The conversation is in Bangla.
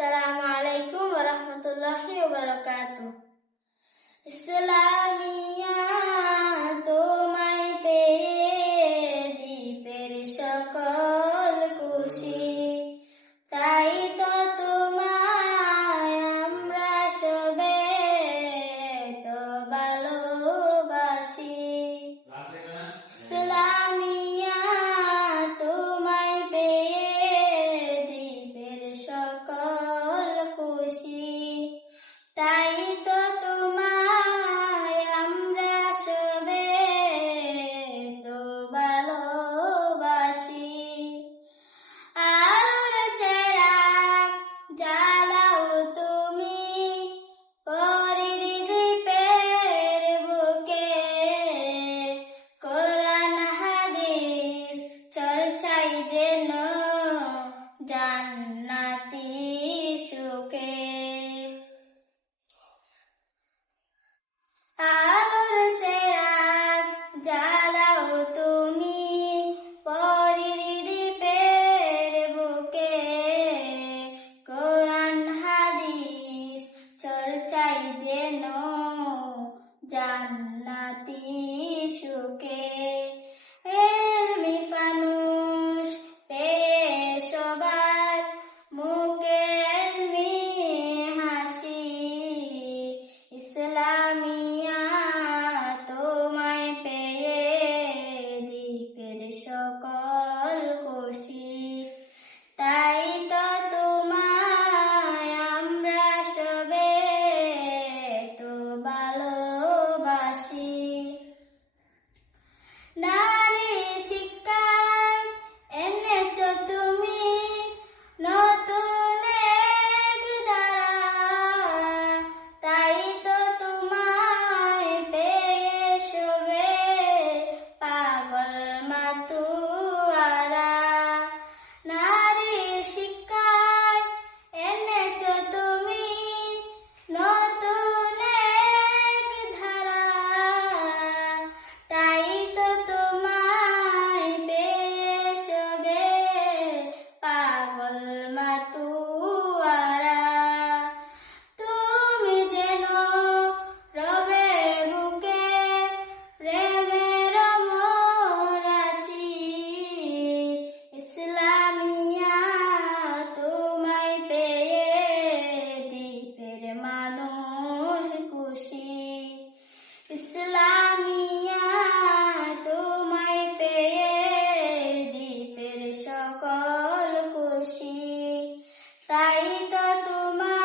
আসসালামু আলাইকুম ওয়া রাহমাতুল্লাহি ওয়া বারাকাতুহু। ইসলামিয়া তোমায় পেয়ে দ্বীপের সকল খুশি, তাই তো তোমায় আমরা সবে তো ভালোবাসি। ইসলামিয়া তোমায় পেয়ে দ্বীপের সকল খুশি, তাই তো তোমায় আমরা সবে তো ভালোবাসি। আলোর চেরাগ জ্বালাও তুমি পরের দ্বীপের বুকে, কোরআন হাদিস চর্চাই যেন জান্নাতি সুখে। আলোর চেরাগ জ্বালাও তুমি পরের দ্বীপের বুকে, কোরআন হাদিস চর্চাই যেন জান্নাতি সুখে। এলমি ফানুষ পেয়ে সবার মুখে এলমি হাসি, ইসলামিয়া তোমায় পেয়ে দ্বীপের সকল খুশি, তাই তো তোমায় আমরা সবে তো ভালোবাসি। নারী শিক্ষায় এনেছ তুমি নতুন এক ধারা, তাই তো তোমায় পেয়ে সবে পাগল মাতুয়ারা। নারী শিক্ষায় এনেছ তুমি নতুন এক ধারা, তাই তো তোমায় পেয়ে সবে পাগল মাতুয়ারা। তুমি যেন রবে বুকে প্রেমের মরাশি, ইসলামিয়া তোমায় পেয়ে দ্বীপের মানুষ খুশি। ইসলামিয়া তোমায় পেয়ে দ্বীপের সকল খুশি, তাই তো তোমায়